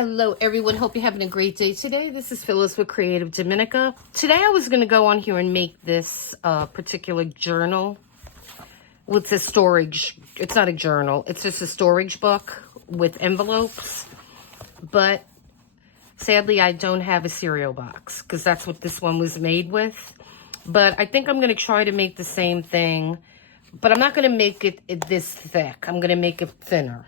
Hello everyone, hope you're having a great day today. This is Phyllis with CreativeDomenica. Today I was going to go on here and make this particular journal with a storage. It's not a journal, it's just a storage book with envelopes. But sadly I don't have a cereal box because that's what this one was made with. But I think I'm going to try to make the same thing, but I'm not going to make it this thick. I'm going to make it thinner.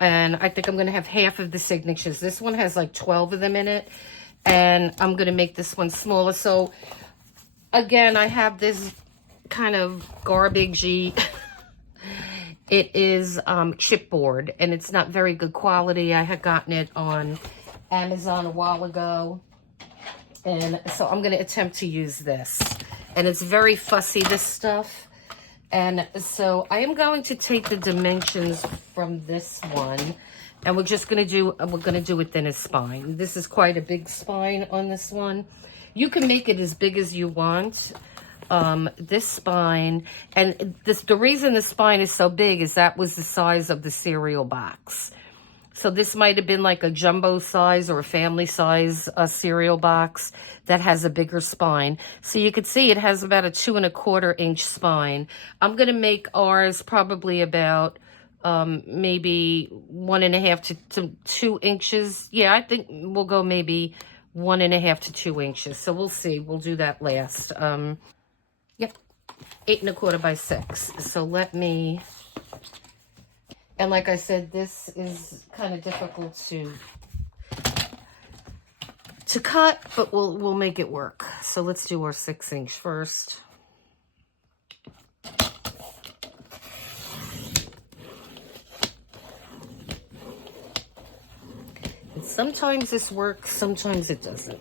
And I think I'm going to have half of the signatures. This one has like 12 of them in it. And I'm going to make this one smaller. So, again, I have this kind of garbagey. It is chipboard. And it's not very good quality. I had gotten it on Amazon a while ago. And so I'm going to attempt to use this. And it's very fussy, this stuff. And so I am going to take the dimensions from this one, and we're just going to do it in a spine. This is quite a big spine on this one. You can make it as big as you want. This spine, and the reason the spine is so big is that was the size of the cereal box. So this might have been like a jumbo size or a family size cereal box that has a bigger spine. So you could see it has about a 2 1/4 inch spine. I'm going to make ours probably about maybe 1.5 to 2 inches. Yeah, I think we'll go maybe 1.5 to 2 inches. So we'll see. We'll do that last. Yep, 8 1/4 by 6. So let me... And like I said, this is kind of difficult to cut, but we'll make it work. So let's do our 6 inch first. And sometimes this works, sometimes it doesn't.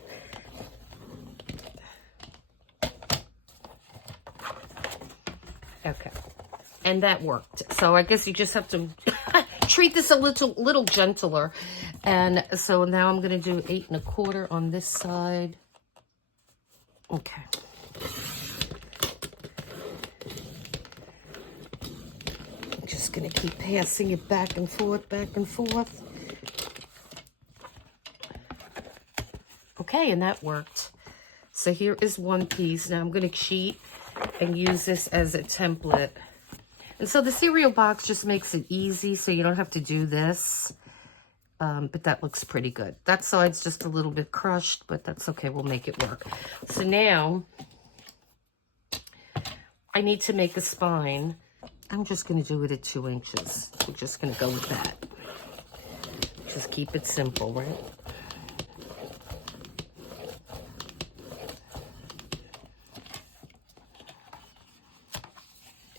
Okay. And that worked. So I guess you just have to treat this a little gentler. And so now I'm going to do 8 1/4 on this side. Okay. I'm just going to keep passing it back and forth, back and forth. Okay, and that worked. So here is one piece. Now I'm going to cheat and use this as a template. And so the cereal box just makes it easy, so you don't have to do this. But that looks pretty good. That side's just a little bit crushed, but that's okay. We'll make it work. So now, I need to make a spine. I'm just going to do it at 2 inches. We're just going to go with that. Just keep it simple, right?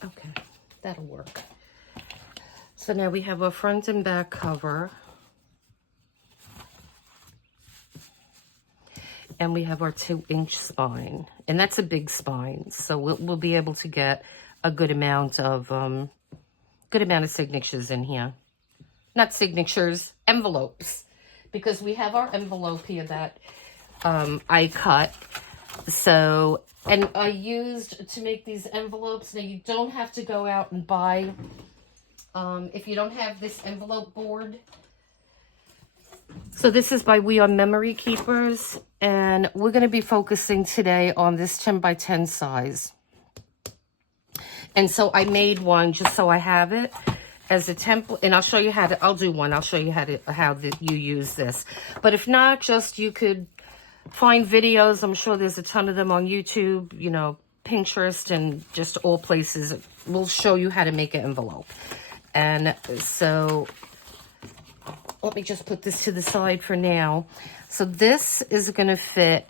Okay. That'll work. So now we have our front and back cover. And we have our 2 inch spine. And that's a big spine. So we'll be able to get a good amount of signatures in here. Not signatures, envelopes. Because we have our envelope here that I cut. So, and I used to make these envelopes. Now, you don't have to go out and buy, if you don't have this envelope board. So this is by We Are Memory Keepers. And we're going to be focusing today on this 10 by 10 size. And so I made one just so I have it as a template. And I'll show you how to, I'll do one. I'll show you how you use this. But if not, just you could find videos. I'm sure there's a ton of them on YouTube, you know, Pinterest, and just all places. We'll show you how to make an envelope. And so let me just put this to the side for now. So this is going to fit.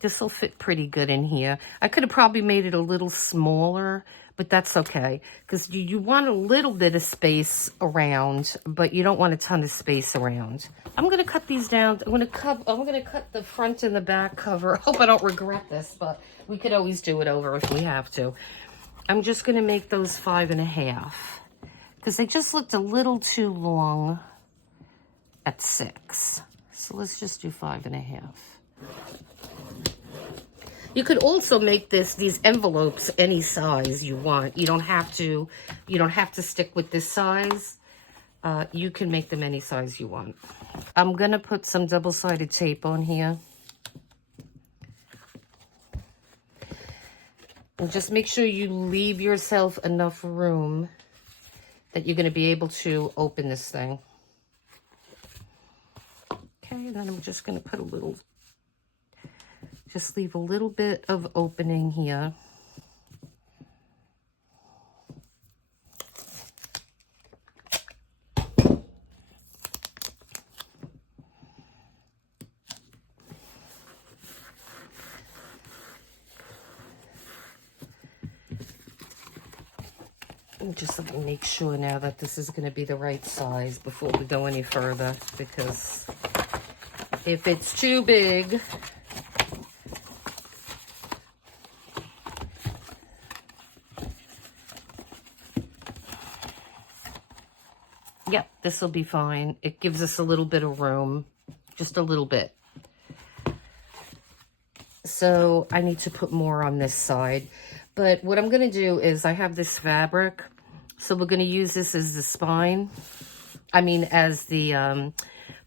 This will fit pretty good in here. I could have probably made it a little smaller, but that's okay. Because you want a little bit of space around, but you don't want a ton of space around. I'm going to cut these down. I'm going to cut the front and the back cover. I hope I don't regret this, but we could always do it over if we have to. I'm just going to make those 5 1/2 because they just looked a little too long at 6. So let's just do 5 1/2. You could also make these envelopes any size you want. You don't have to stick with this size. You can make them any size you want. I'm going to put some double-sided tape on here. And just make sure you leave yourself enough room that you're going to be able to open this thing. Okay, and then I'm just going to put a little, just leave a little bit of opening here. Just let me make sure now that this is going to be the right size before we go any further, because if it's too big, yep, this will be fine. It gives us a little bit of room, just a little bit. So I need to put more on this side. But what I'm going to do is I have this fabric. So we're going to use this as the spine. I mean, as the,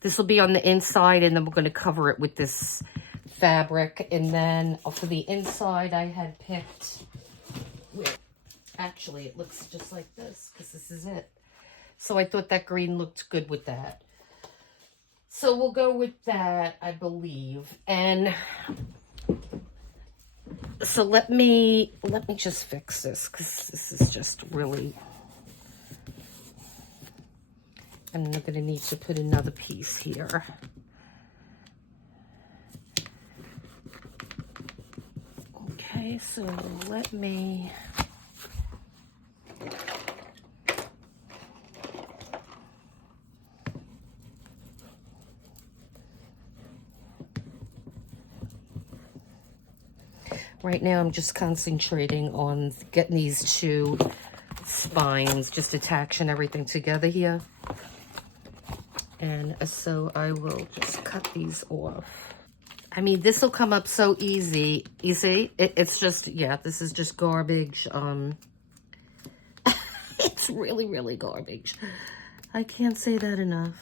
this will be on the inside, and then we're going to cover it with this fabric. And then for the inside, I had picked, actually, it looks just like this, because this is it. So I thought that green looked good with that. So we'll go with that, I believe. And so let me just fix this, because this is just really, and I'm going to need to put another piece here. Okay, so let me, right now I'm just concentrating on getting these two spines, just attaching everything together here. And so I will just cut these off. I mean, this will come up so easy. You see, it's just, yeah, this is just garbage. It's really, really garbage. I can't say that enough.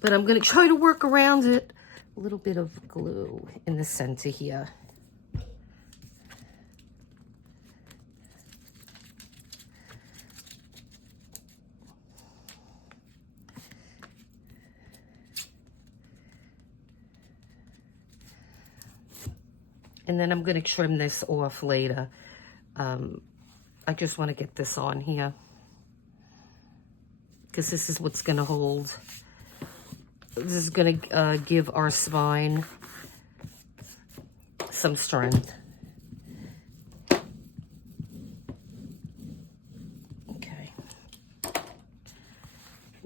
But I'm going to try to work around it. A little bit of glue in the center here. And then I'm going to trim this off later. I just want to get this on here, because this is what's going to hold. This is going to give our spine some strength. Okay.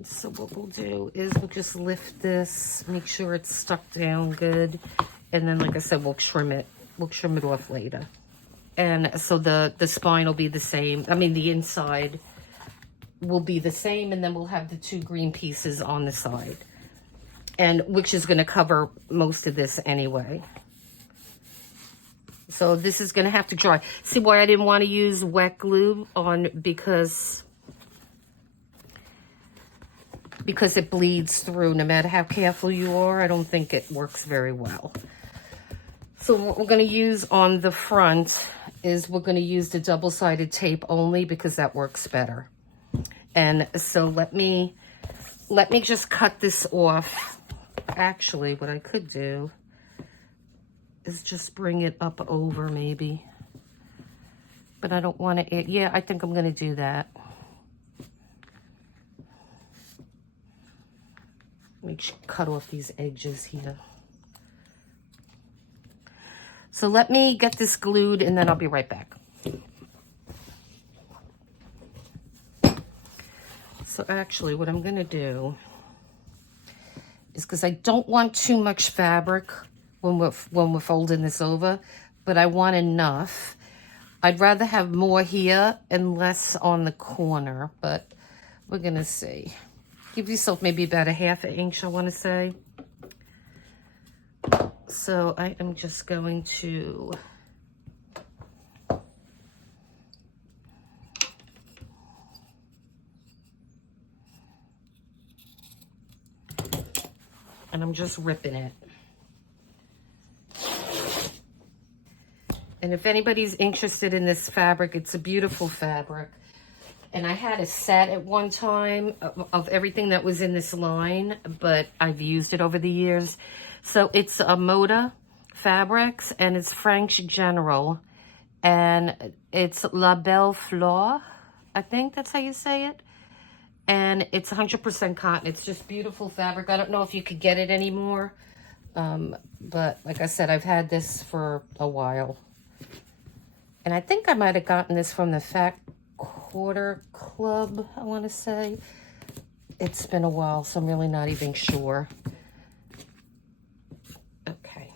So what we'll do is we'll just lift this, make sure it's stuck down good. And then, like I said, we'll trim it. We'll trim it off later. And so the spine will be the same. I mean, the inside will be the same. And then we'll have the two green pieces on the side. And which is going to cover most of this anyway. So this is going to have to dry. See why I didn't want to use wet glue on, because it bleeds through. No matter how careful you are, I don't think it works very well. So what we're going to use on the front is we're going to use the double-sided tape only, because that works better. And so let me just cut this off. Actually, what I could do is just bring it up over maybe. But I don't want to, yeah, I think I'm going to do that. Let me cut off these edges here. So let me get this glued, and then I'll be right back. So actually what I'm going to do is, because I don't want too much fabric when we're folding this over, but I want enough. I'd rather have more here and less on the corner, but we're going to see. Give yourself maybe about a ½ inch, I want to say. So I am just going to and I'm just ripping it. And if anybody's interested in this fabric, it's a beautiful fabric. And I had a set at one time of everything that was in this line, but I've used it over the years. So it's a Moda fabrics, and it's French General, and it's La Belle Fleur. I think that's how you say it. And it's 100% cotton. It's just beautiful fabric. I don't know if you could get it anymore. But like I said, I've had this for a while. And I think I might have gotten this from the Fat Quarter Club, I want to say. It's been a while, so I'm really not even sure. Okay.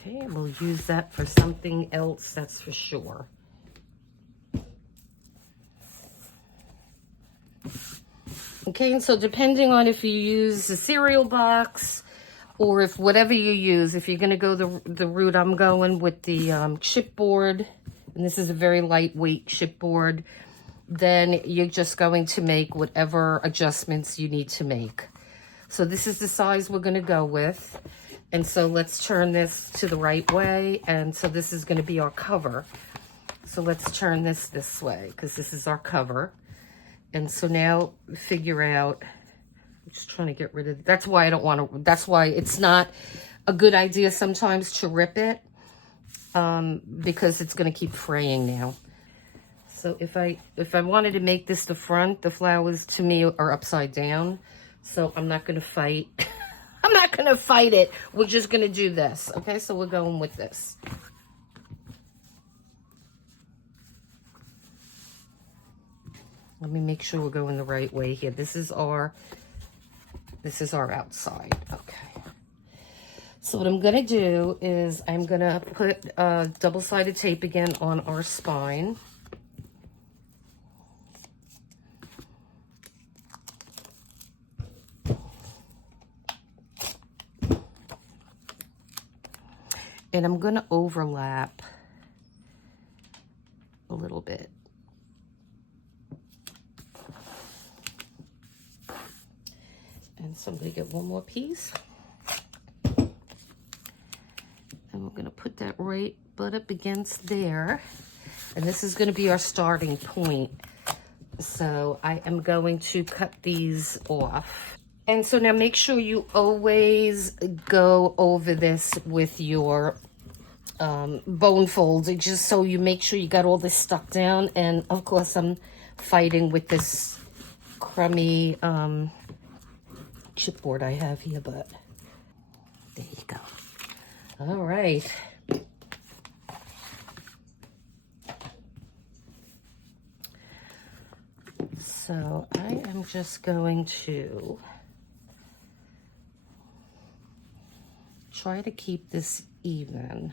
Okay, we'll use that for something else, that's for sure. Okay, and so depending on if you use a cereal box or if whatever you use, if you're going to go the route I'm going with the chipboard, and this is a very lightweight chipboard, then you're just going to make whatever adjustments you need to make. So this is the size we're going to go with. And so let's turn this to the right way. And so this is going to be our cover. So let's turn this way because this is our cover. And so now figure out, I'm just trying to get rid of, that's why I don't want to, that's why it's not a good idea sometimes to rip it, because it's going to keep fraying now. So if I wanted to make this the front, the flowers to me are upside down. So I'm not going to fight. I'm not going to fight it. We're just going to do this. Okay, so we're going with this. Let me make sure we're going the right way here. This is our outside. Okay. So what I'm going to do is I'm going to put double-sided tape again on our spine. And I'm going to overlap a little bit. And so I'm going to get one more piece. And we're going to put that right butt up against there. And this is going to be our starting point. So I am going to cut these off. And so now make sure you always go over this with your bone folds, just so you make sure you got all this stuck down. And of course I'm fighting with this crummy chipboard I have here, but there you go. All right. So I am just going to try to keep this even.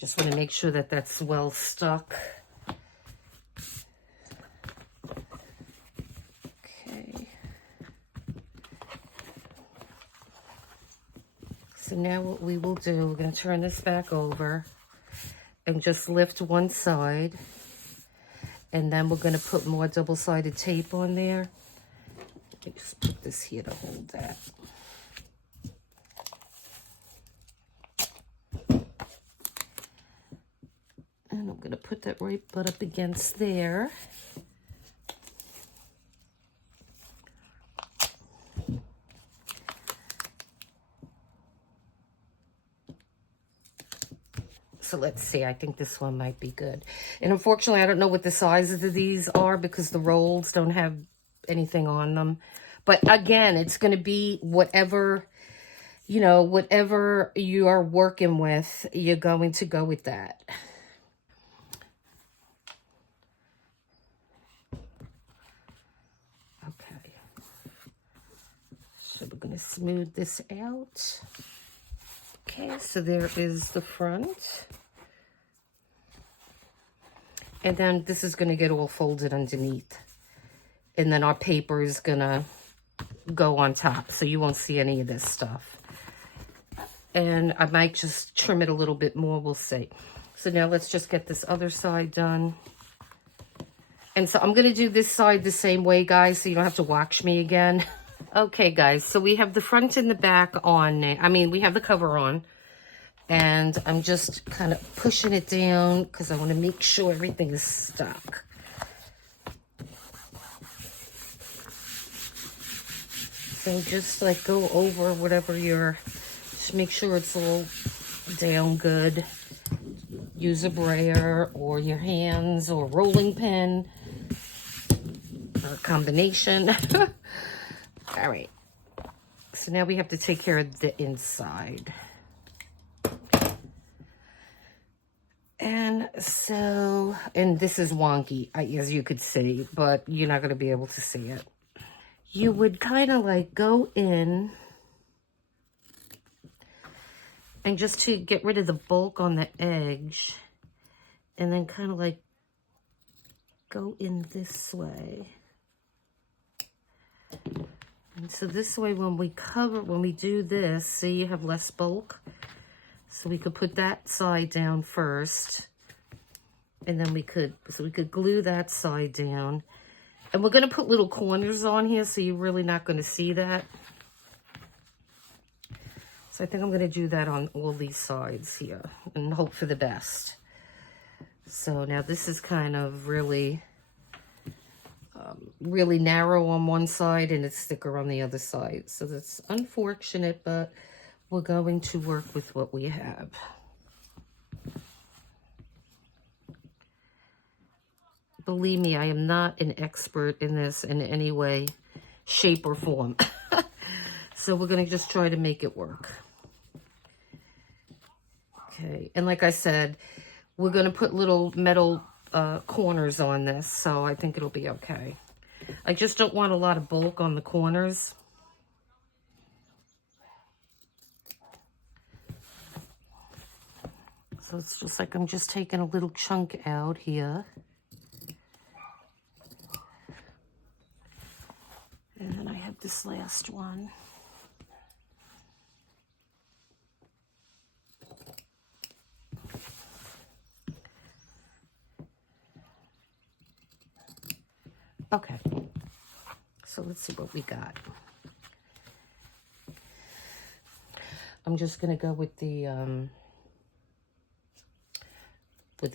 Just want to make sure that that's well stuck. Okay. So now what we will do, we're going to turn this back over and just lift one side. And then we're going to put more double-sided tape on there. Let me just put this here to hold that. And I'm going to put that right butt up against there. So let's see, I think this one might be good. And unfortunately, I don't know what the sizes of these are because the rolls don't have anything on them. But again, it's going to be whatever, you know, whatever you are working with, you're going to go with that. So we're going to smooth this out. Okay, so there is the front. And then this is going to get all folded underneath. And then our paper is going to go on top, so you won't see any of this stuff. And I might just trim it a little bit more, we'll see. So now let's just get this other side done. And so I'm going to do this side the same way, guys, so you don't have to watch me again. Okay, guys, so we have the front and the back on. I mean, we have the cover on. And I'm just kind of pushing it down because I want to make sure everything is stuck. So just like go over whatever just make sure it's all down good. Use a brayer or your hands or a rolling pin or a combination. All right. So now we have to take care of the inside. And so, and this is wonky, as you could see, but you're not going to be able to see it. You would kind of like go in and just to get rid of the bulk on the edge, and then kind of like go in this way. And so this way, when we do this, see, you have less bulk. So we could put that side down first, and then we could glue that side down. And we're going to put little corners on here, so you're really not going to see that. So I think I'm going to do that on all these sides here and hope for the best. So now this is kind of really narrow on one side and it's thicker on the other side. So that's unfortunate, but we're going to work with what we have. Believe me, I am not an expert in this in any way, shape, or form. So we're going to just try to make it work. Okay, and like I said, we're going to put little metal corners on this, so I think it'll be okay. I just don't want a lot of bulk on the corners. So it's just like I'm just taking a little chunk out here. And then I have this last one. Okay, so let's see what we got. I'm just gonna go with the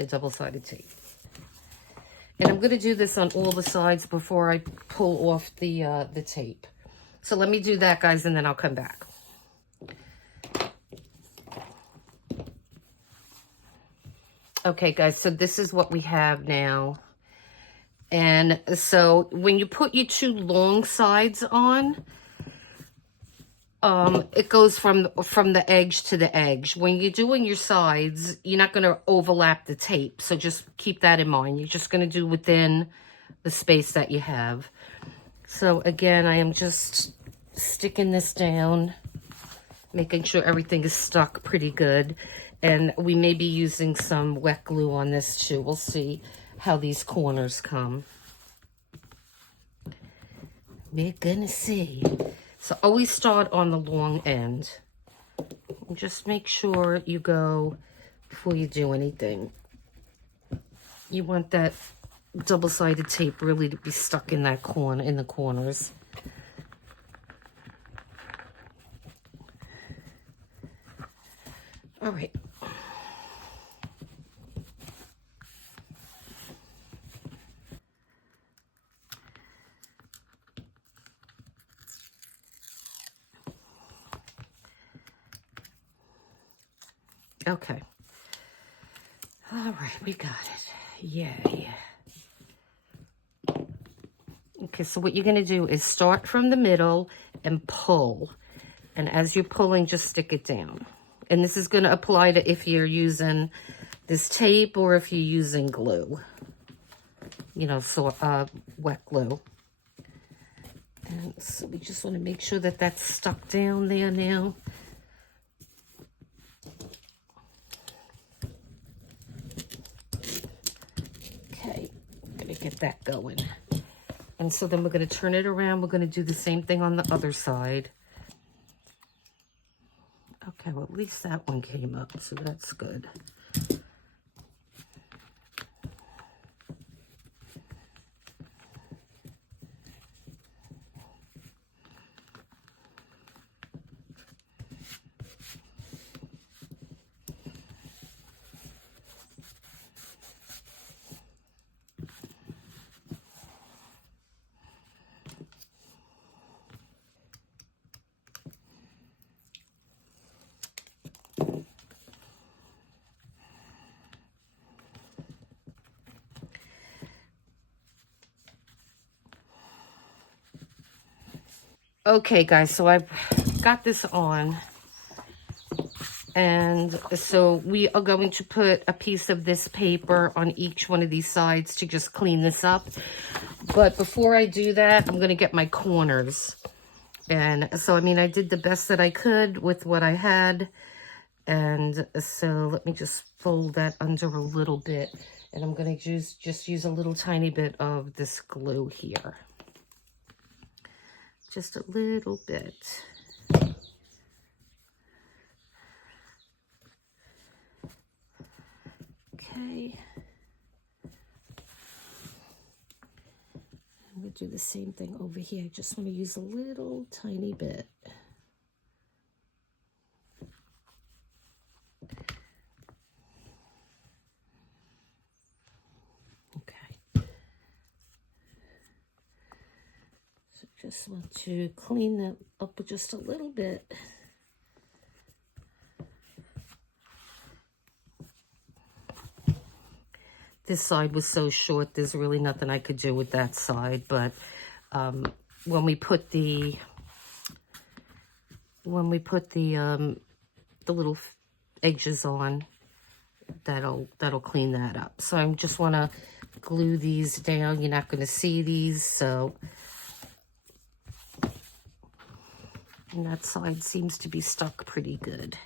double-sided tape. And I'm gonna do this on all the sides before I pull off the tape. So let me do that, guys, and then I'll come back. Okay, guys, so this is what we have now. And so when you put your two long sides on, it goes from the edge to the edge. When you're doing your sides, you're not going to overlap the tape. So just keep that in mind. You're just going to do within the space that you have. So again, I am just sticking this down, making sure everything is stuck pretty good. And we may be using some wet glue on this too. We'll see how these corners come. We're gonna see. So always start on the long end. And just make sure you go before you do anything. You want that double-sided tape really to be stuck in that corner, in the corners. All right. Okay. All right, we got it. Yay. Okay, so what you're going to do is start from the middle and pull. And as you're pulling, just stick it down. And this is going to apply to if you're using this tape or if you're using glue. You know, so wet glue. And so we just want to make sure that that's stuck down there now. get that going. And so then we're going to turn it around. We're going to do the same thing on the other side. Okay, well, at least that one came up, so that's good. Okay, guys, so I've got this on. And so we are going to put a piece of this paper on each one of these sides to just clean this up. But before I do that, I'm going to get my corners. And so, I mean, I did the best that I could with what I had. And so let me just fold that under a little bit. And I'm going to just use a little tiny bit of this glue here. Just a little bit. Okay. I'm going to do the same thing over here. I just want to use a little tiny bit. Okay. So just want to clean that up just a little bit. This side was so short, there's really nothing I could do with that side, but when we put the little edges on, that'll clean that up. So I just want to glue these down. You're not going to see these, so and that side seems to be stuck pretty good.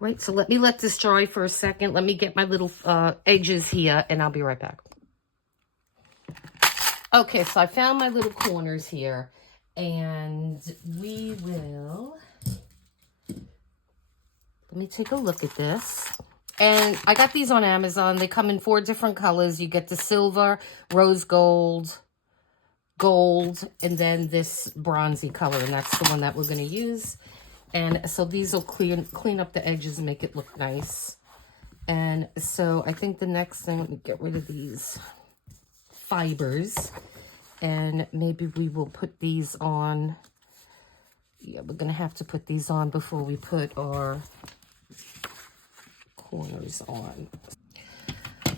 Right, so let me let this dry for a second. Let me get my little edges here, and I'll be right back. Okay, so I found my little corners here, and we will... Let me take a look at this. And I got these on Amazon. They come in 4 different colors. You get the silver, rose gold, gold, and then this bronzy color, and that's the one that we're going to use. And so these will clean up the edges and make it look nice. And so I think the next thing, let me get rid of these fibers. And maybe we will put these on. Yeah, we're going to have to put these on before we put our corners on.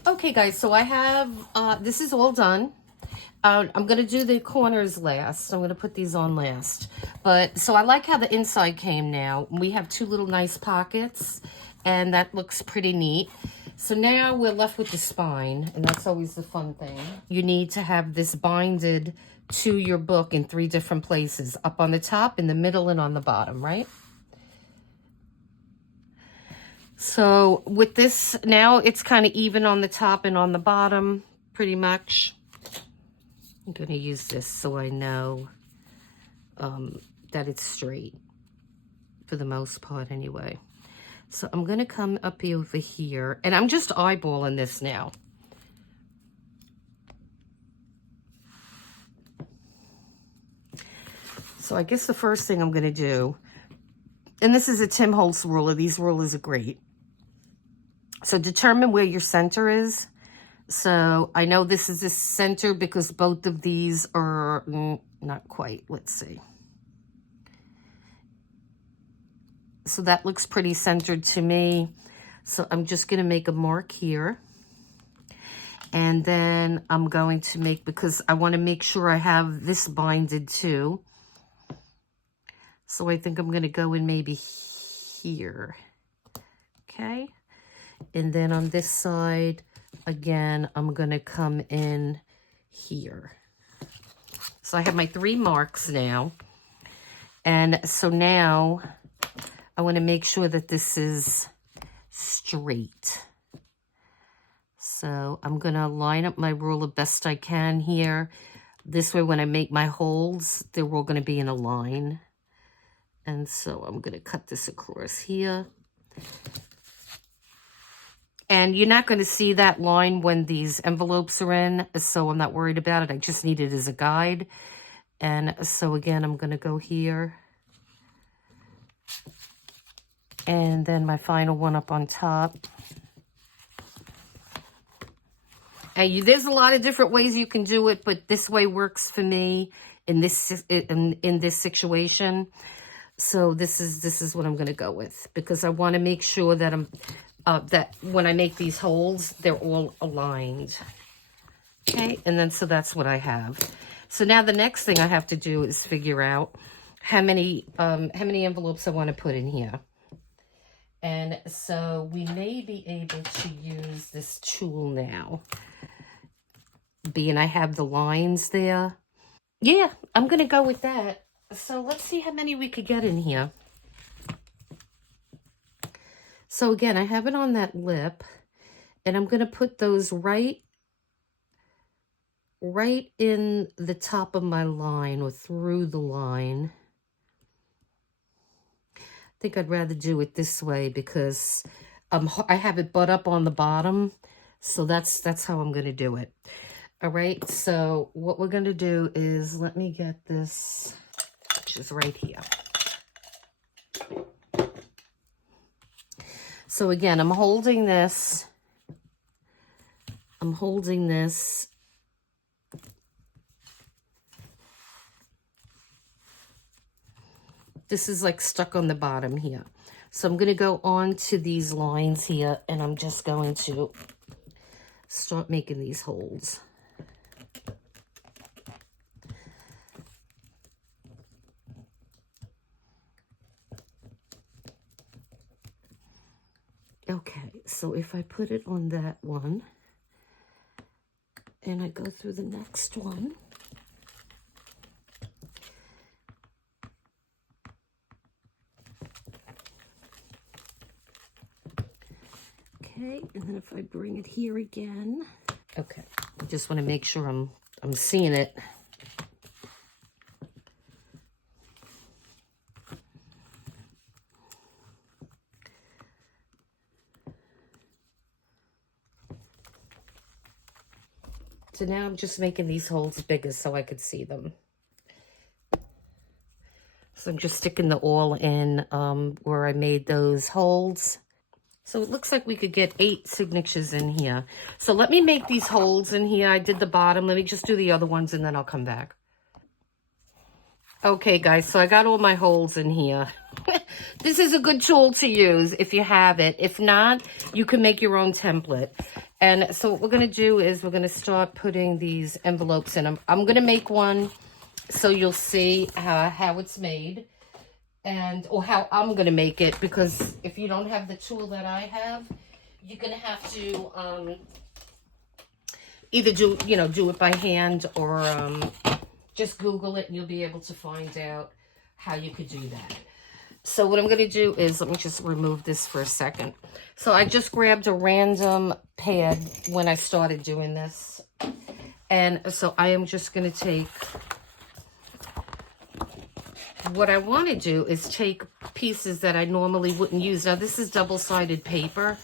Okay, guys, so I have, this is all done. I'm going to do the corners last. I'm going to put these on last. But, so I like how the inside came now. We have 2 little nice pockets, and that looks pretty neat. So now we're left with the spine, and that's always the fun thing. You need to have this binded to your book in 3 different places. Up on the top, in the middle, and on the bottom, right? So with this, now it's kind of even on the top and on the bottom, pretty much. I'm going to use this so I know that it's straight, for the most part anyway. So I'm going to come up over here, and I'm just eyeballing this now. So I guess the first thing I'm going to do, and this is a Tim Holtz ruler. These rulers are great. So determine where your center is. So I know this is the center because both of these are not quite. Let's see. So that looks pretty centered to me. So I'm just going to make a mark here. And then I'm going to make, because I want to make sure I have this binded too. So I think I'm going to go in maybe here. Okay. And then on this side, again, I'm going to come in here. So I have my 3 marks now. And so now I want to make sure that this is straight. So I'm going to line up my ruler best I can here. This way when I make my holes, they're all going to be in a line. And so I'm going to cut this across here. And you're not going to see that line when these envelopes are in, so I'm not worried about it. I just need it as a guide. And so again, I'm going to go here. And then my final one up on top. And there's a lot of different ways you can do it, but this way works for me in this situation. So this is what I'm going to go with, because I want to make sure that that when I make these holes, they're all aligned. Okay, and then so that's what I have. So now the next thing I have to do is figure out how many envelopes I want to put in here. And so we may be able to use this tool now, being I have the lines there. Yeah, I'm going to go with that. So let's see how many we could get in here. So again, I have it on that lip, and I'm going to put those right in the top of my line or through the line. I think I'd rather do it this way because I have it butt up on the bottom. So that's how I'm going to do it. All right, so what we're going to do is, let me get this, which is right here. So again, I'm holding this. This is like stuck on the bottom here. So I'm going to go on to these lines here, and I'm just going to start making these holes. Okay, so if I put it on that one, and I go through the next one, okay, and then if I bring it here again, okay, I just want to make sure I'm seeing it. So now I'm just making these holes bigger so I could see them. So I'm just sticking the awl in where I made those holes. So it looks like we could get 8 signatures in here. So let me make these holes in here. I did the bottom. Let me just do the other ones and then I'll come back. Okay, guys, so I got all my holes in here. This is a good tool to use if you have it. If not, you can make your own template. And so what we're going to do is we're going to start putting these envelopes in. I'm going to make one so you'll see how it's made, or how I'm going to make it, because if you don't have the tool that I have, you're going to have to either do it by hand, or just Google it and you'll be able to find out how you could do that. So what I'm going to do is, let me just remove this for a second. So I just grabbed a random pad when I started doing this. And so I am just going to take, what I want to do is take pieces that I normally wouldn't use. Now this is double-sided paper,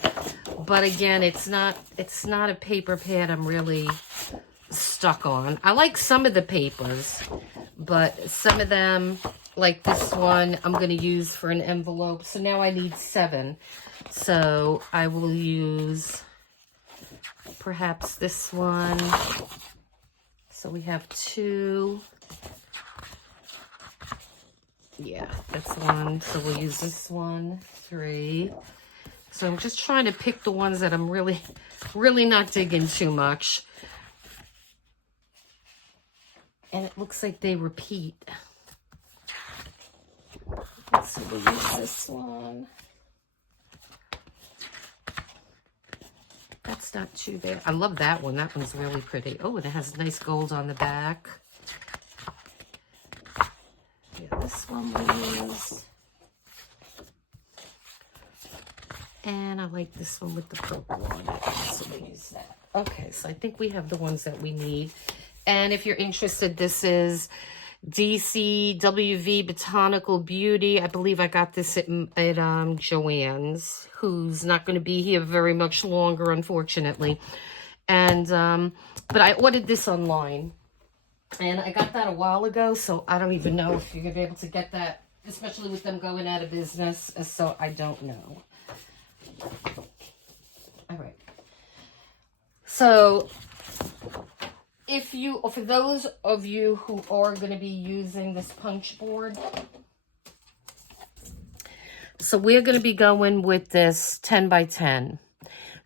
but again, it's not a paper pad I'm really stuck on. I like some of the papers, but some of them, like this one, I'm going to use for an envelope. So now I need 7. So I will use perhaps this one. So we have 2. Yeah, that's 1. So we'll use this one, 3. So I'm just trying to pick the ones that I'm really not digging too much. And it looks like they repeat. So we'll use this one. That's not too bad. I love that one. That one's really pretty. Oh, and it has nice gold on the back. Yeah, this one we'll use. And I like this one with the purple on it, so we'll use that. Okay, so I think we have the ones that we need. And if you're interested, this is DCWV Botanical Beauty. I believe I got this at Joann's, who's not going to be here very much longer, unfortunately. And but I ordered this online, and I got that a while ago, so I don't even know if you're going to be able to get that, especially with them going out of business, so I don't know. All right. So for those of you who are going to be using this punch board, so we're going to be going with this 10 by 10.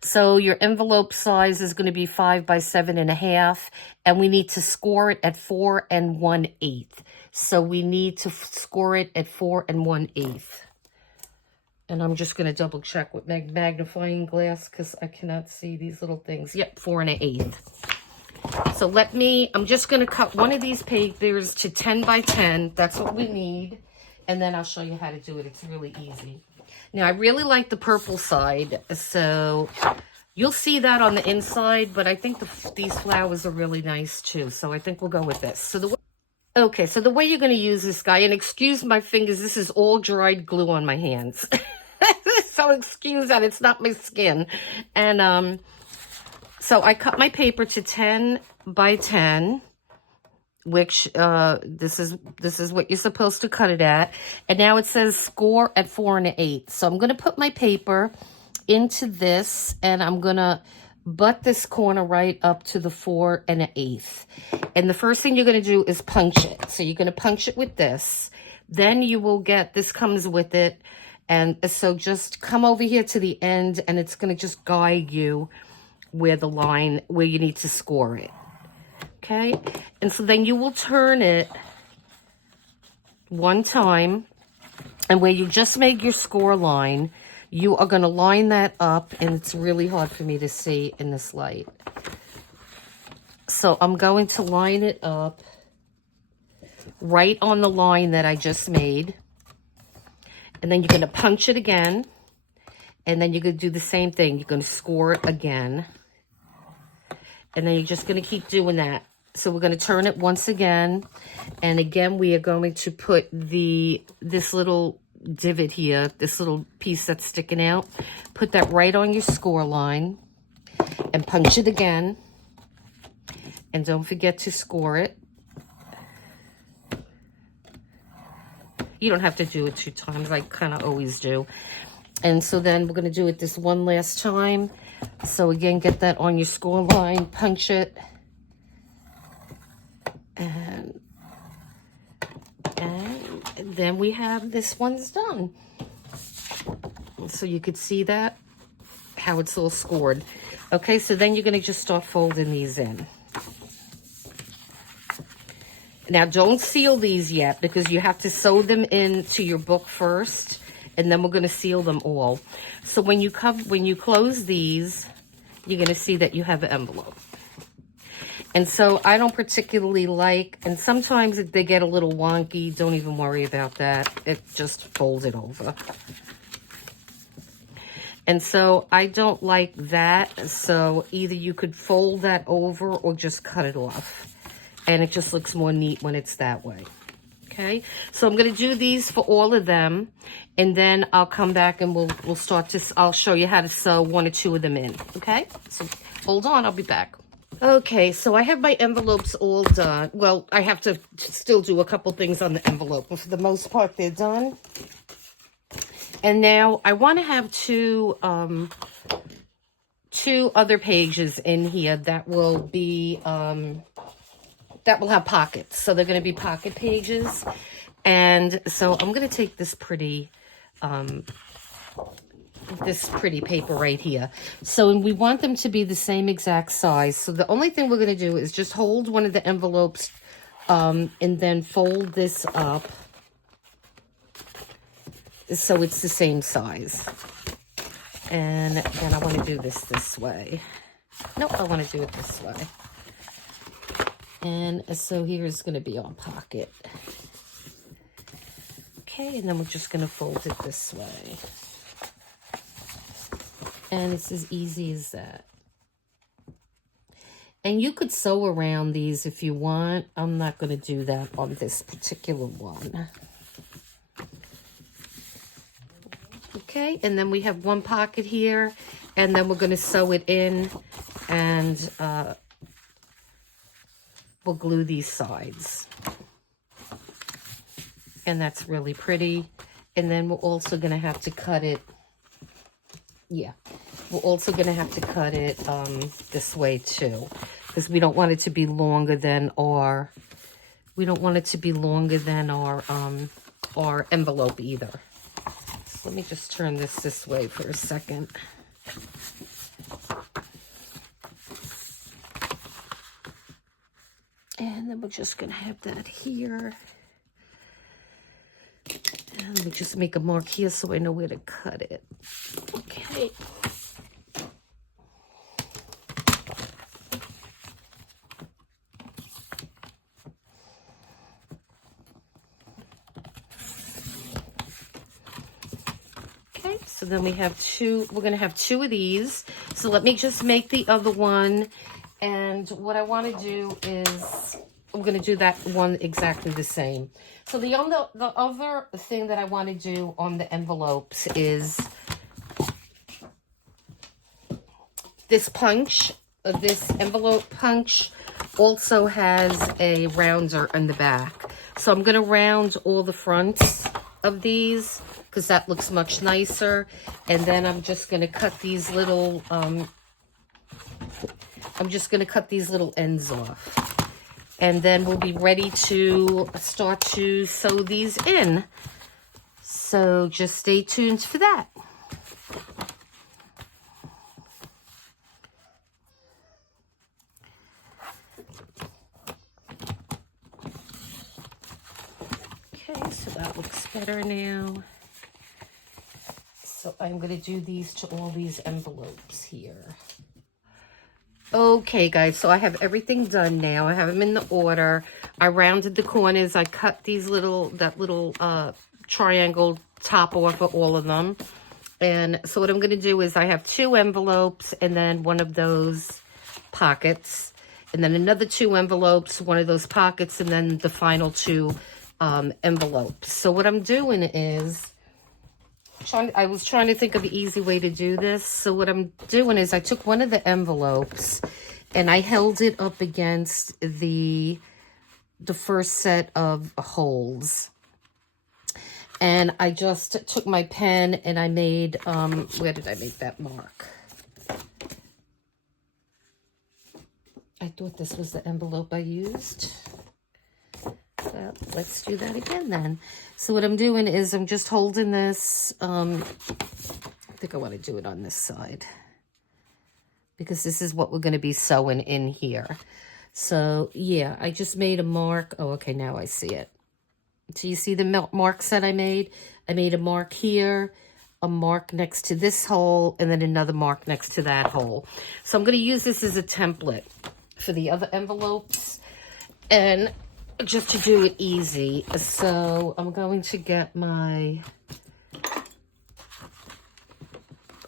So your envelope size is going to be 5 by 7.5, and we need to score it at 4 1/8. So we need to score it at 4 1/8. And I'm just going to double check with magnifying glass because I cannot see these little things. Yep, 4 1/8. So I'm just going to cut one of these papers to 10 by 10. That's what we need. And then I'll show you how to do it. It's really easy. Now, I really like the purple side. So you'll see that on the inside, but I think these flowers are really nice too. So I think we'll go with this. So the way you're going to use this guy, and excuse my fingers, this is all dried glue on my hands. So excuse that, it's not my skin. And so I cut my paper to 10 by 10, which this is what you're supposed to cut it at. And now it says score at 4 1/8. So I'm going to put my paper into this, and I'm going to butt this corner right up to the 4 1/8. And the first thing you're going to do is punch it. So you're going to punch it with this. Then you will get, this comes with it. And so just come over here to the end, and it's going to just guide you where you need to score it. Okay? And so then you will turn it one time, and where you just made your score line, you are going to line that up, and it's really hard for me to see in this light. So I'm going to line it up right on the line that I just made. And then you're going to punch it again. And then you're going to do the same thing. You're going to score it again. And then you're just going to keep doing that. So we're going to turn it once again. And again, we are going to put this little divot here, this little piece that's sticking out. Put that right on your score line. And punch it again. And don't forget to score it. You don't have to do it 2 times. I kind of always do. And so then we're going to do it this one last time. So again, get that on your score line, punch it. And then we have this one's done. So you could see that, how it's all scored. Okay, so then you're going to just start folding these in. Now, don't seal these yet because you have to sew them into your book first, and then we're going to seal them all. So when you close these, you're going to see that you have an envelope. And so I don't particularly like, and sometimes they get a little wonky. Don't even worry about that. It just folds it over. And so I don't like that. So either you could fold that over or just cut it off. And it just looks more neat when it's that way. Okay, so I'm going to do these for all of them, and then I'll come back and we'll start to, I'll show you how to sew 1 or 2 of them in. Okay, so hold on, I'll be back. Okay, so I have my envelopes all done. Well, I have to still do a couple things on the envelope, but for the most part, they're done. And now I want to have two other pages in here that will be, that will have pockets. So they're going to be pocket pages. And so I'm going to take this pretty paper right here. So we want them to be the same exact size. So the only thing we're going to do is just hold one of the envelopes and then fold this up so it's the same size. And then I want to do this way. Nope, I want to do it this way. And so here's going to be our pocket. Okay, and then we're just going to fold it this way. And it's as easy as that. And you could sew around these if you want. I'm not going to do that on this particular one. Okay, and then we have one pocket here, and then we're going to sew it in, and we'll glue these sides. And that's really pretty. And then we're also going to have to cut it. Yeah, we're also going to have to cut it this way too, because we don't want it to be longer than our, our envelope either. So let me just turn this way for a second. And then we're just going to have that here. And let me just make a mark here so I know where to cut it. Okay. Okay, so then we have two, we're going to have two of these. So let me just make the other one. And what I want to do is, I'm going to do that one exactly the same. So the other thing that I want to do on the envelopes is this punch. This envelope punch also has a rounder on the back. So I'm going to round all the fronts of these because that looks much nicer. And then I'm just going to cut these little, ends off. And then we'll be ready to start to sew these in. So just stay tuned for that. Okay, so that looks better now. So I'm going to do these to all these envelopes here. Okay, guys, so I have everything done now. I have them in the order. I rounded the corners. I cut these that little triangle top off of all of them. And so what I'm going to do is I have two envelopes and then one of those pockets. And then another two envelopes, one of those pockets, and then the final two envelopes. So what I'm doing is, I was trying to think of the easy way to do this. So what I'm doing is I took one of the envelopes and I held it up against the first set of holes. And I just took my pen and I made, where did I make that mark? I thought this was the envelope I used. Well, let's do that again then. So what I'm doing is I'm just holding this. I think I want to do it on this side because this is what we're going to be sewing in here. So yeah, I just made a mark. Oh, okay, now I see it. So you see the marks that I made? I made a mark here, a mark next to this hole, and then another mark next to that hole. So I'm going to use this as a template for the other envelopes. And just to do it easy, so I'm going to get my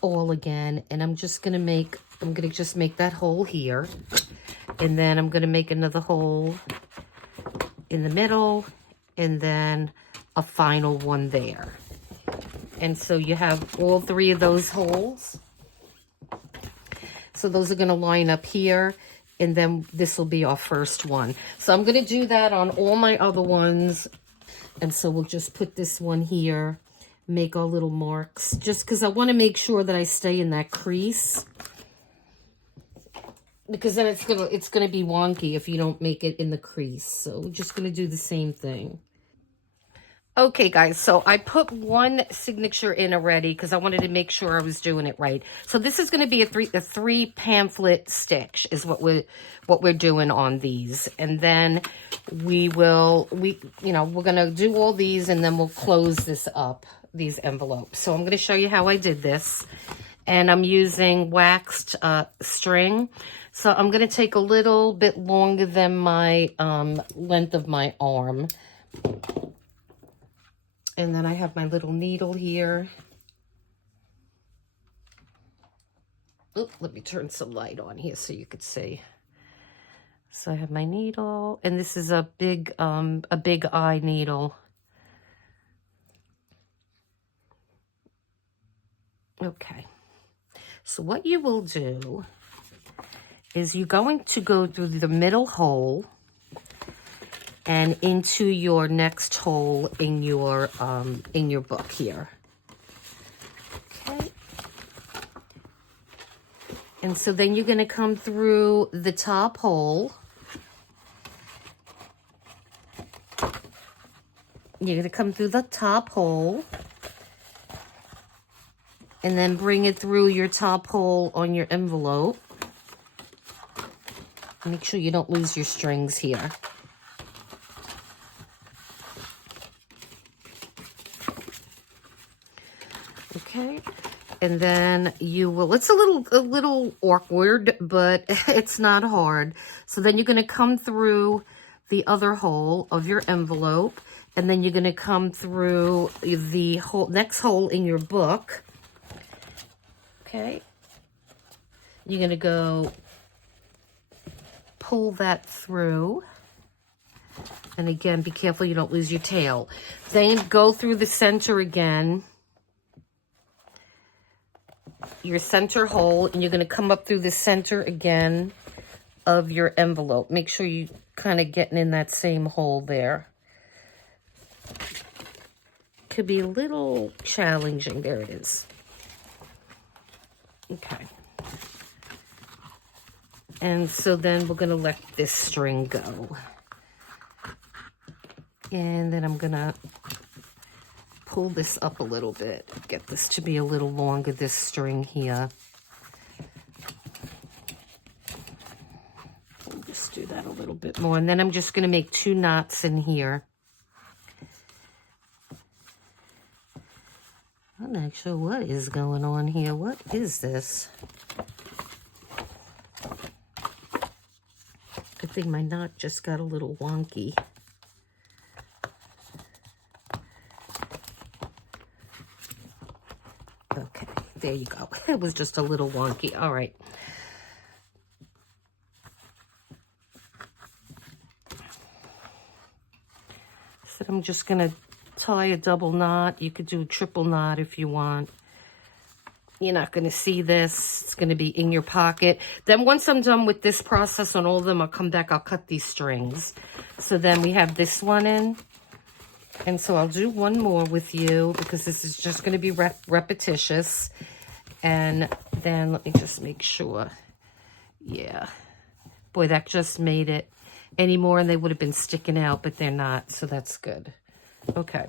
awl again, and I'm just going to just make that hole here, and then I'm going to make another hole in the middle, and then a final one there. And so you have all three of those holes. So those are going to line up here. And then this will be our first one. So I'm going to do that on all my other ones. And so we'll just put this one here, make our little marks, just because I want to make sure that I stay in that crease. Because then it's gonna be wonky if you don't make it in the crease. So we're just going to do the same thing. Okay, guys, so I put one signature in already because I wanted to make sure I was doing it right. So this is going to be a three pamphlet stitch is what we're doing on these. And then we're going to do all these and then we'll close this up, these envelopes. So I'm going to show you how I did this. And I'm using waxed string. So I'm going to take a little bit longer than my length of my arm. And then I have my little needle here. Oh, let me turn some light on here so you could see. So I have my needle, and this is a big eye needle. Okay. So what you will do is you're going to go through the middle hole and into your next hole in your book here. Okay. And so then you're going to come through the top hole. You're going to come through the top hole and then bring it through your top hole on your envelope. Make sure you don't lose your strings here. Okay. And then you will, it's a little awkward, but it's not hard. So then you're going to come through the other hole of your envelope, and then you're going to come through the next hole in your book. Okay. You're going to go pull that through. And again, be careful you don't lose your tail. Then go through the center again, your center hole, and you're going to come up through the center again of your envelope. Make sure you kind of getting in that same hole there. Could be a little challenging. There it is. Okay. And so then we're going to let this string go. And then I'm going to pull this up a little bit. Get this to be a little longer, this string here. I'll just do that a little bit more. And then I'm just going to make 2 knots in here. I'm not sure what is going on here. What is this? I think my knot just got a little wonky. Okay, there you go. It was just a little wonky. All right. So I'm just going to tie a double knot. You could do a triple knot if you want. You're not going to see this. It's going to be in your pocket. Then once I'm done with this process on all of them, I'll come back. I'll cut these strings. So then we have this one in. And so I'll do one more with you because this is just going to be repetitious. And then let me just make sure. Yeah. Boy, that just made it any more and they would have been sticking out, but they're not. So that's good. Okay.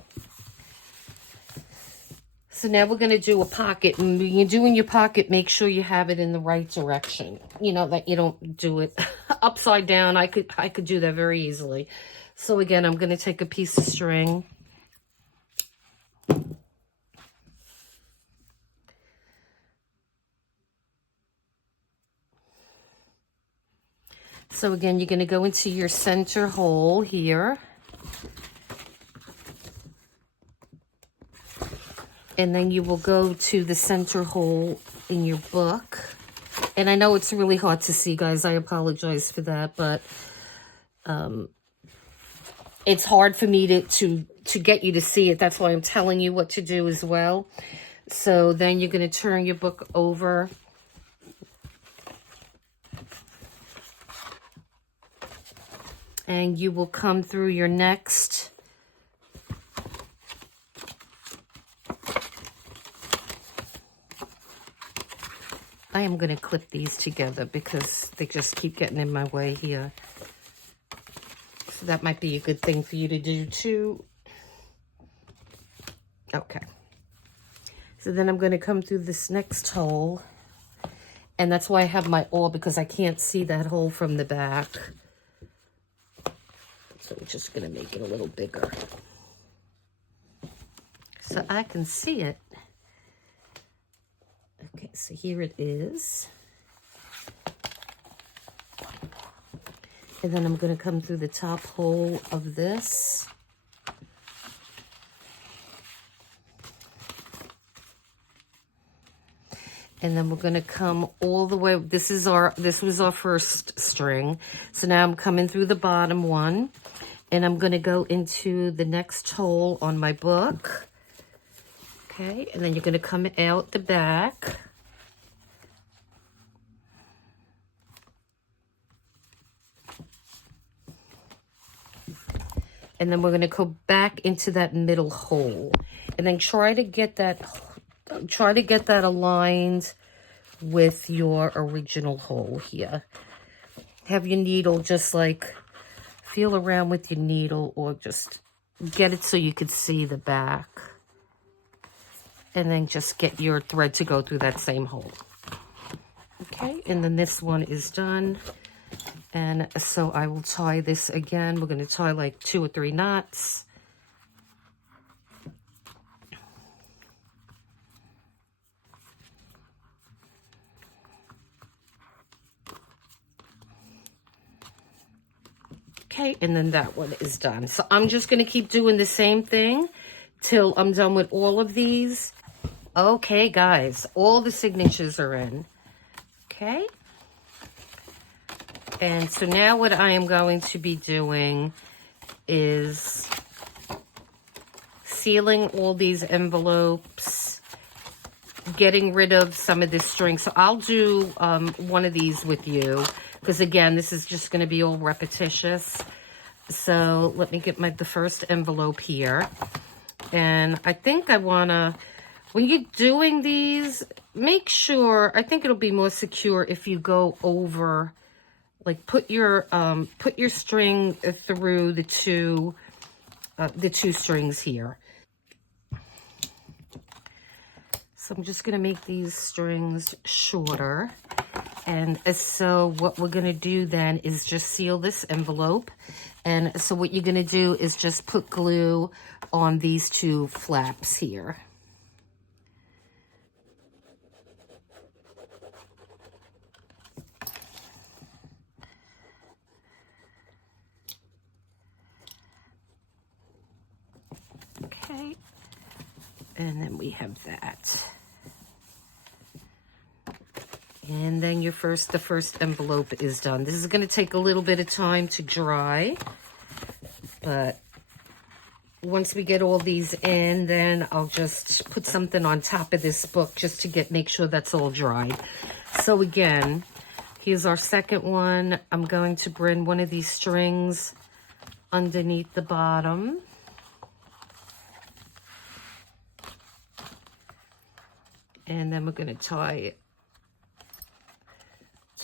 So now we're going to do a pocket. And when you're doing your pocket, make sure you have it in the right direction. You know, that you don't do it upside down. I could do that very easily. So again, I'm going to take a piece of string. So again, you're going to go into your center hole here. And then you will go to the center hole in your book. And I know it's really hard to see, guys. I apologize for that, but it's hard for me to get you to see it. That's why I'm telling you what to do as well. So then you're going to turn your book over. And you will come through your next I am going to clip these together because they just keep getting in my way here. So that might be a good thing for you to do too. Okay. So then I'm going to come through this next hole. And that's why I have my awl, because I can't see that hole from the back. So we're just going to make it a little bigger, so I can see it. Okay, so here it is. And then I'm going to come through the top hole of this. And then we're going to come all the way. This was our first string. So now I'm coming through the bottom one, and I'm going to go into the next hole on my book. Okay, and then you're going to come out the back. And then we're going to go back into that middle hole. And then try to get that aligned with your original hole here. Have your needle just like feel around with your needle, or just get it so you can see the back. And then just get your thread to go through that same hole. Okay, and then this one is done. And so I will tie this again. We're going to tie like 2 or 3 knots. Okay, and then that one is done. So I'm just going to keep doing the same thing till I'm done with all of these. Okay, guys, all the signatures are in. Okay. And so now what I am going to be doing is sealing all these envelopes, getting rid of some of this string. So I'll do one of these with you, because again, this is just going to be all repetitious. So let me get the first envelope here. And I think I want to, when you're doing these, make sure, I think it'll be more secure if you go over, like put your string through the two strings here. So I'm just going to make these strings shorter. And so what we're going to do then is just seal this envelope. And so what you're going to do is just put glue on these 2 flaps here. Okay. And then we have that. And then the first envelope is done. This is going to take a little bit of time to dry, but once we get all these in, then I'll just put something on top of this book just to make sure that's all dried. So again, here's our second one. I'm going to bring one of these strings underneath the bottom. And then we're going to tie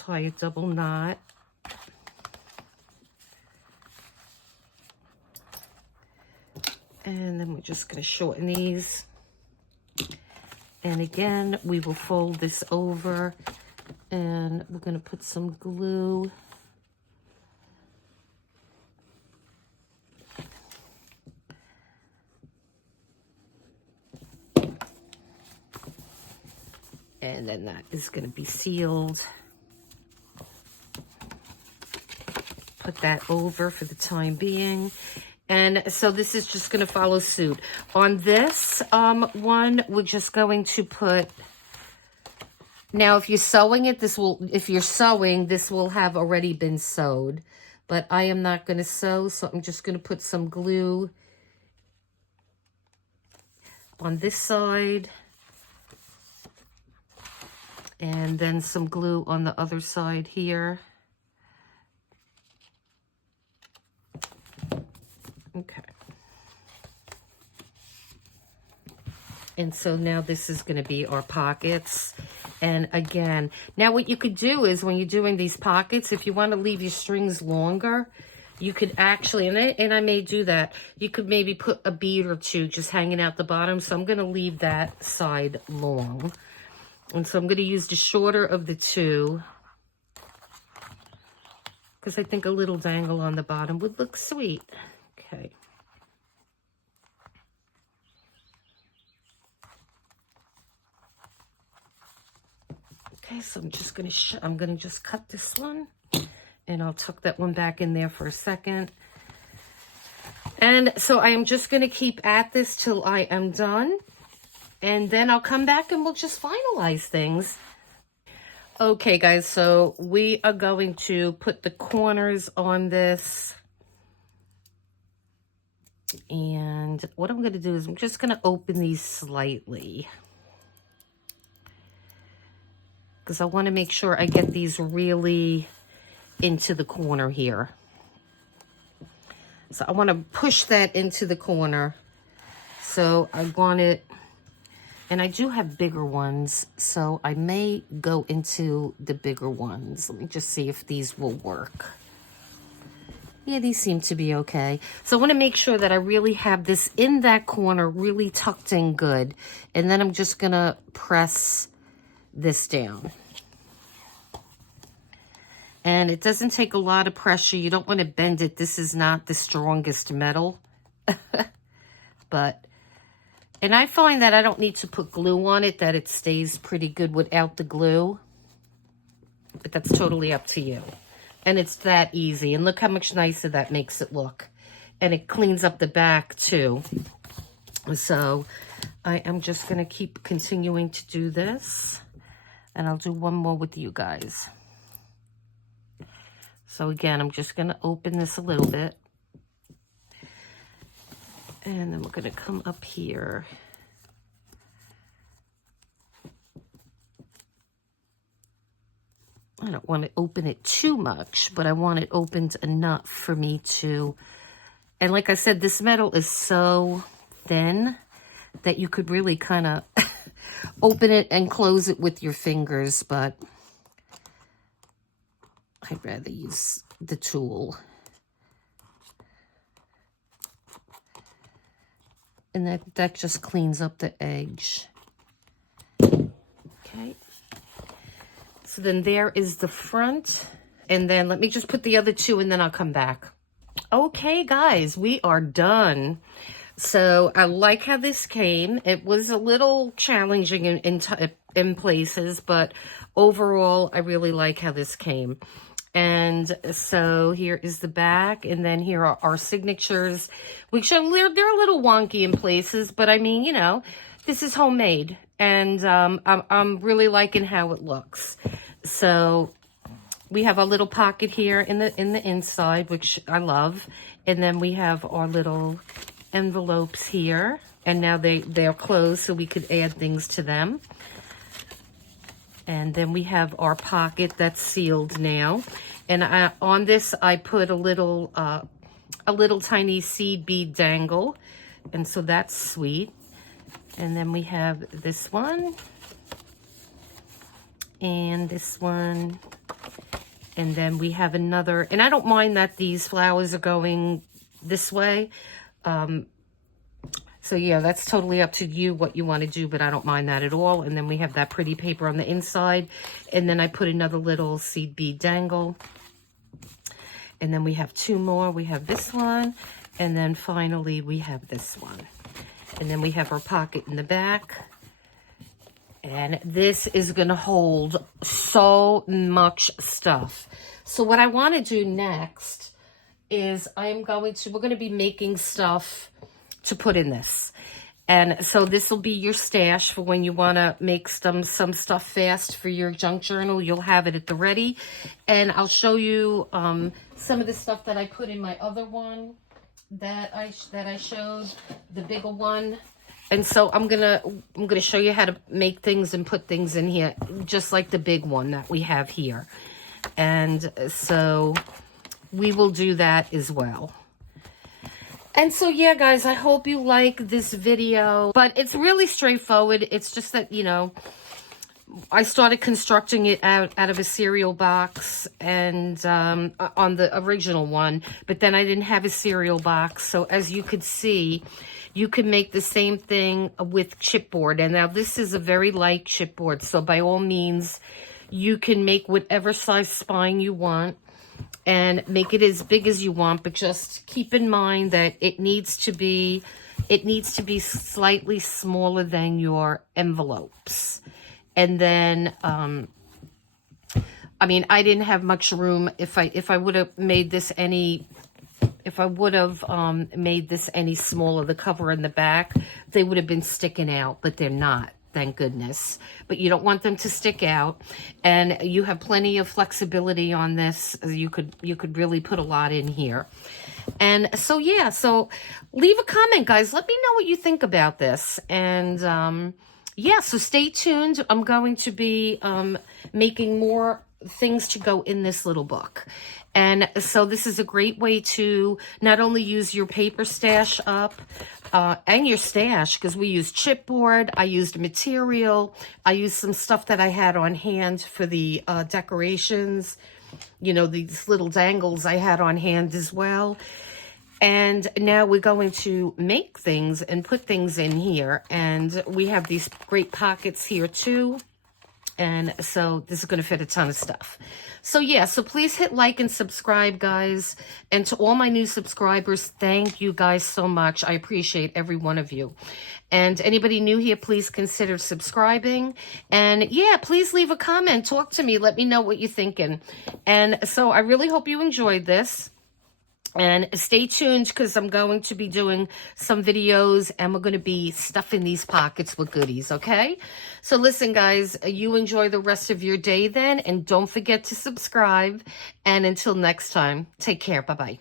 a double knot. And then we're just going to shorten these. And again, we will fold this over, and we're going to put some glue. And then that is going to be sealed. Put that over for the time being. And so this is just going to follow suit. On this one, we're just going to put, now if you're sewing it, this will have already been sewed. But I am not going to sew, so I'm just going to put some glue on this side. And then some glue on the other side here. Okay. And so now this is going to be our pockets. And again, now what you could do is when you're doing these pockets, if you want to leave your strings longer, you could actually, and I may do that, you could maybe put a bead or 2 just hanging out the bottom. So I'm going to leave that side long. And so I'm going to use the shorter of the 2, because I think a little dangle on the bottom would look sweet. Okay. Okay, so I'm going to just cut this one, and I'll tuck that one back in there for a second. And so I am just going to keep at this till I am done. And then I'll come back and we'll just finalize things. Okay, guys, so we are going to put the corners on this. And what I'm going to do is I'm just going to open these slightly, because I want to make sure I get these really into the corner here. So I want to push that into the corner. So I want it, and I do have bigger ones, so I may go into the bigger ones. Let me just see if these will work. Yeah, these seem to be okay. So I want to make sure that I really have this in that corner really tucked in good. And then I'm just going to press this down. And it doesn't take a lot of pressure. You don't want to bend it. This is not the strongest metal. But, and I find that I don't need to put glue on it, that it stays pretty good without the glue. But that's totally up to you. And it's that easy. And look how much nicer that makes it look. And it cleans up the back too. So I am just going to keep continuing to do this. And I'll do one more with you guys. So again, I'm just going to open this a little bit. And then we're going to come up here. I don't want to open it too much, but I want it opened enough for me to, and like I said, this metal is so thin that you could really kind of open it and close it with your fingers, but I'd rather use the tool. And that just cleans up the edge. Okay. So then there is the front. And then let me just put the other two and then I'll come back. Okay, guys, we are done. So I like how this came. It was a little challenging in places, but overall, I really like how this came. And so here is the back, and then here are our signatures. They're a little wonky in places, but I mean, you know, this is homemade. And I'm really liking how it looks. So we have a little pocket here in the inside, which I love. And then we have our little envelopes here. And now they're closed, so we could add things to them. And then we have our pocket that's sealed now. And on this, I put a little tiny seed bead dangle. And so that's sweet. And then we have this one, and this one, and then we have another, and I don't mind that these flowers are going this way. So yeah, that's totally up to you what you want to do, but I don't mind that at all. And then we have that pretty paper on the inside, and then I put another little seed bead dangle. And then we have two more. We have this one, and then finally we have this one. And then we have our pocket in the back. And this is going to hold so much stuff. So what I want to do next is we're going to be making stuff to put in this. And so this will be your stash for when you want to make some stuff fast for your junk journal. You'll have it at the ready. And I'll show you some of the stuff that I put in my other one that I showed, the bigger one. And so I'm gonna show you how to make things and put things in here, just like the big one that we have here. And so we will do that as well. And so, yeah, guys, I hope you like this video. But it's really straightforward. It's just that, you know, I started constructing it out of a cereal box and on the original one. But then I didn't have a cereal box. So as you could see, you can make the same thing with chipboard. And now this is a very light chipboard. So by all means, you can make whatever size spine you want and make it as big as you want. But just keep in mind that it needs to be slightly smaller than your envelopes. And then, I mean, I didn't have much room. If I would have made this any smaller, the cover and the back, they would have been sticking out, but they're not. thank goodness. But you don't want them to stick out. And you have plenty of flexibility on this. You could really put a lot in here. And so, yeah, so leave a comment, guys. Let me know what you think about this. And yeah, so stay tuned. I'm going to be making more things to go in this little book. And so this is a great way to not only use your paper stash up and your stash, because we used chipboard, I used material, I used some stuff that I had on hand for the decorations, you know, these little dangles I had on hand as well. And now we're going to make things and put things in here. And we have these great pockets here too. And so this is going to fit a ton of stuff. So yeah, so please hit like and subscribe, guys. And to all my new subscribers, thank you guys so much. I appreciate every one of you. And anybody new here, please consider subscribing. And yeah, please leave a comment. Talk to me. Let me know what you're thinking. And so I really hope you enjoyed this. And stay tuned, because I'm going to be doing some videos and we're going to be stuffing these pockets with goodies, okay? So listen, guys, you enjoy the rest of your day then, and don't forget to subscribe. And until next time, take care. Bye-bye.